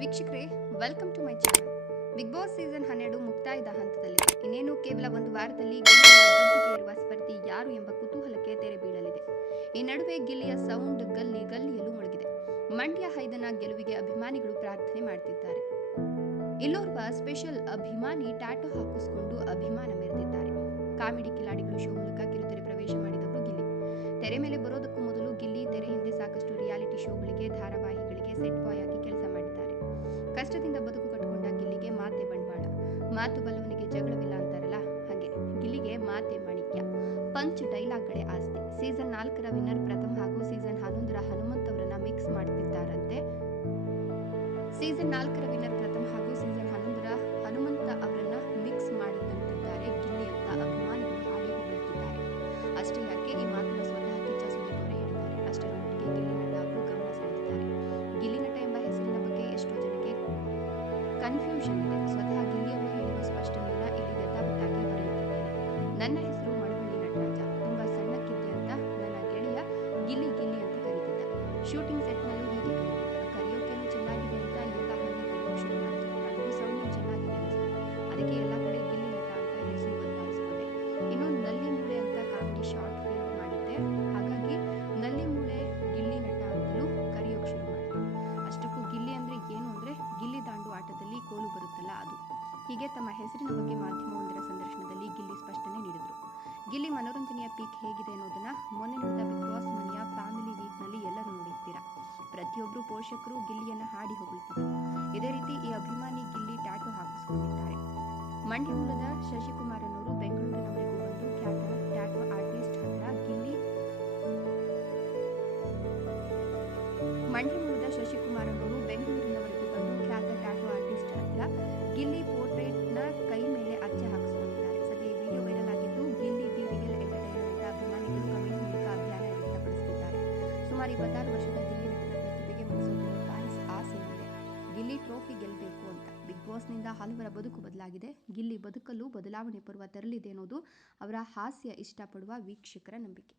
ವೀಕ್ಷಕರೇ, welcome to my channel. Bigg Boss season 12 ಮುಕ್ತಾಯದ ಹಂತದಲ್ಲಿದೆ. ಇನ್ನೇನು ಕೇವಲ ಒಂದು ವಾರದಲ್ಲಿ ಗೆಲುವಿನ ಗದ್ದುಗೆ ಏರುವ ಸ್ಪರ್ಧಿ ಯಾರು ಎಂಬ ಕುತೂಹಲಕ್ಕೆ ತೆರೆ ಬೀಳಲಿದೆ. ಈ ನಡುವೆ ಗಿಲ್ಲಿಯ ಸೌಂಡ್ ಗಲ್ಲಿಯಲ್ಲೂ ಮೊಳಗಿದೆ. ಮಂಡ್ಯ ಹೈದನ ಗೆಲುವಿಗೆ ಅಭಿಮಾನಿಗಳು ಪ್ರಾರ್ಥನೆ ಮಾಡ್ತಿದ್ದಾರೆ. ಇಲ್ಲೋರ್ವ ಸ್ಪೆಷಲ್ ಅಭಿಮಾನಿ ಟ್ಯಾಟೋ ಹಾಕಿಸಿಕೊಂಡು ಅಭಿಮಾನ ಮೆರೆದಿದ್ದಾರೆ. ಕಾಮಿಡಿ ಕಿಲಾಡಿಗಳು ಶೋ ಮೂಲಕ ಕಿರುತೆರೆ ಪ್ರವೇಶ ಮಾಡಿದವರು ಗಿಲ್ಲಿ. ತೆರೆ ಮೇಲೆ ಬರೋದಕ್ಕೂ ಮೊದಲು ಗಿಲ್ಲಿ ತೆರೆ ಹಿಂದೆ ಸಾಕಷ್ಟು ರಿಯಾಲಿಟಿ ಶೋಗಳಿಗೆ, ಧಾರಾವಾಹಿಗಳಿಗೆ ಸೆಟ್ ಬಾಯ್ ಆಗಿ ಕೆಲಸ ಮಾಡಿದ್ದಾರೆ. ಕಷ್ಟದಿಂದ ಬದುಕು ಕಟ್ಟಿಕೊಂಡ ಗಿಲ್ಲಿಗೆ ಮಾತೆ ಬಂಡವಾಳ, ಮಾತು ಬಲ್ಲವನಿಗೆ ಜಗಳವಿಲ್ಲ ಅಂತಾರಲ್ಲ, ಹಾಗೆ ಗಿಲ್ಲಿಗೆ ಮಾತೆ ಮಾಣಿಕ್ಯ, ಪಂಚ್ ಡೈಲಾಗ್ಗಳೇ ಆಸ್ತಿ. ಸೀಸನ್ 4ರ ವಿನ್ನರ್ ಪ್ರಥಮ್ ಹಾಗೂ ಸೀಸನ್ 11ರ ಹನುಮಂತ್ ಅವರನ್ನ ಮಿಕ್ಸ್ ಮಾಡ್ತಿದ್ದಾರಂತೆ. ಸೀಸನ್ 4ರ ವಿನ್ನರ್ ಪ್ರಥಮ್ ಹಾಗೂ ಸೀಸನ್ 11ರ ಹನುಮಂತ ಅವರನ್ನ ಮಿಕ್ಸ್ ಮಾಡಿದಂತಿದ್ದಾರೆ ಗಿಲ್ಲಿ ಅಂತ ಅಭಿಮಾನಿಗಳು ಹಾಡಿ ಹೊಗಳುತ್ತಿದ್ದಾರೆ. ಅಷ್ಟೇ ಯಾಕೆ, ಈ ಮಾತನ್ನ ಸ್ವತಃ ಕಿಚ್ಚ ಸುದೀಪ್ ಅವರೇ ಹೇಳಿದ್ದಾರೆ. ಅಷ್ಟರೊಟ್ಟಿಗೆ ಗಿಲ್ಲಿ ನಟ ಅವರು ಗಮನ ಸೆಳೆದಿದ್ದಾರೆ. ಗಿಲ್ಲಿ ನಟ ಎಂಬ ಹೆಸರಿನ ಬಗ್ಗೆ ಎಷ್ಟೋ ಜನಕ್ಕೆ ಕನ್ಫ್ಯೂಷನ್ ಇದೆ. ಸ್ವತಃ ಗಿಲ್ಲಿ ಅವರು ಹೇಳಿರುವ ಸ್ಪಷ್ಟನೆಯನ್ನ ಇಲ್ಲಿ ಯಥಾವತ್ತಾಗಿ ಬರೆಯುತ್ತಿದ್ದೇನೆ. ನನ್ನ ಹೆಸರು ಮಳವಳ್ಳಿ ನಟರಾಜ. ತುಂಬಾ ಸಣ್ಣಕ್ಕಿದ್ದೆ ಅಂತ ನನ್ನ ಗೆಳೆಯ ಗಿಲ್ಲಿ ಗಿಲ್ಲಿ ಅಂತ ಕರೀತಿದ್ದ. ಶೂಟಿಂಗ್ ಸೆಟ್ನಲ್ಲೂ ಹೀಗೆ ಕರೆಯೋಕೆನೂ ಚೆನ್ನಾಗಿದೆ ಅಂತ ಎಲ್ಲ ಹಳ್ಳಿ ಕರೆಯೋಕೆ ಶುರು ಮಾಡಿದ್ರು. ನನಗೂ ಸೌಂಡ್ ಚೆನ್ನಾಗಿದೆ ಅನಿಸ್ತು. ಅದಕ್ಕೆ ಎಲ್ಲ ಕಡೆ ಗಿಲ್ಲಿ ನಟ ಅಂತ ಹೆಸರು ಬದಲಾಯಿಸಿಕೊಂಡೆ. ಇನ್ನು ನಲ್ಲಿ ಮೂಳೆ ಅಂತ ಕಾಮಿಡಿ ಶಾರ್ಟ್ ಫಿಲ್ಮ್ ಮಾಡಿದ್ದೆ. ಹಾಗಾಗಿ ನಲ್ಲಿ ಮೂಳೆ ಗಿಲ್ಲಿ ನಟ ಅಂತಲೂ ಕರೆಯೋಕೆ ಶುರು ಮಾಡಿದ್ರು. ಅಷ್ಟಕ್ಕೂ ಗಿಲ್ಲಿ ಅಂದ್ರೆ ಏನು ಅಂದ್ರೆ ಗಿಲ್ಲಿ ದಾಂಡು ಆಟದಲ್ಲಿ ಕೋಲು ಬರುತ್ತಲ್ಲ ಅದು. ಹೀಗೆ ತಮ್ಮ ಹೆಸರಿನ ಬಗ್ಗೆ ಮಾಧ್ಯಮವೊಂದರ ಸಂದರ್ಶನದಲ್ಲಿ ಗಿಲ್ಲಿ ಸ್ಪಷ್ಟನೆ ನೀಡಿದ್ರು. ಗಿಲ್ಲಿ ಮನೋರಂಜನೆಯ ಪೀಕ್ ಹೇಗಿದೆ ಅನ್ನೋದನ್ನ ಮೊನ್ನೆ ನಡೆದ ಬಿಗ್ ಬಾಸ್ ಮನೆಯ ಫ್ಯಾಮಿಲಿ ವೀಕ್ನಲ್ಲಿ ಎಲ್ಲರೂ ನೋಡಿರ್ತೀರಾ. ಪ್ರತಿಯೊಬ್ಬರು ಪೋಷಕರು ಗಿಲ್ಲಿಯನ್ನ ಹಾಡಿ ಹೊಗಳುತ್ತಿದ್ರು. ಇದೇ ರೀತಿ ಈ ಅಭಿಮಾನಿ ಗಿಲ್ಲಿ ಟ್ಯಾಟೋ ಹಾಕಿಸಿಕೊಂಡಿದ್ದಾರೆ. ಮಂಡ್ಯ ಮೂಲದ ಶಶಿಕುಮಾರ್ ಅನ್ನೋರು ಬೆಂಗಳೂರಿನವರೆಗೂ ಬಂದು ಖ್ಯಾತ ಟ್ಯಾಟೋ ಆರ್ಟಿಸ್ಟ್ ಹತ್ರ ಗಿಲ್ಲಿ ಪೋರ್ಟ್ರೇಟ್ನ ಕೈ ಮೇಲೆ ಅಚ್ಚೆ ಹಾಕಿಸಿಕೊಂಡಿದ್ದಾರೆ. ಸದ್ಯ ಈ ವಿಡಿಯೋ ವೈರಲ್ ಆಗಿದ್ದು ಗಿಲ್ಲಿ ದಿ ರಿಯಲ್ ಎಂಟರ್ಟೈನರ್ ಅಂತ ಅಭಿಮಾನಿಗಳು ಕಮೆಂಟ್ ಮೂಲಕ ಅಭಿಯಾನ ವ್ಯಕ್ತಪಡಿಸುತ್ತಿದ್ದಾರೆ. ಸುಮಾರು 26 ವರ್ಷದ ಗಿಲ್ಲಿ ನಟನ ಪ್ರತಿಭೆಗೆ ಮನಸೋತಿರುವ ಫ್ಯಾನ್ಸ್ ಆಸೆ ಇದೆ, ಗಿಲ್ಲಿ ಟ್ರೋಫಿ ಗೆಲ್ಲಬೇಕು ಅಂತ. ಬಿಗ್ ಬಾಸ್ನಿಂದ ಹಲವರ ಬದುಕು ಬದಲಾಗಿದೆ. ಗಿಲ್ಲಿ ಬದುಕಲ್ಲೂ ಬದಲಾವಣೆ ಪರ್ವ ತರಲಿದೆ ಅನ್ನೋದು ಅವರ ಹಾಸ್ಯ ಇಷ್ಟಪಡುವ ವೀಕ್ಷಕರ ನಂಬಿಕೆ.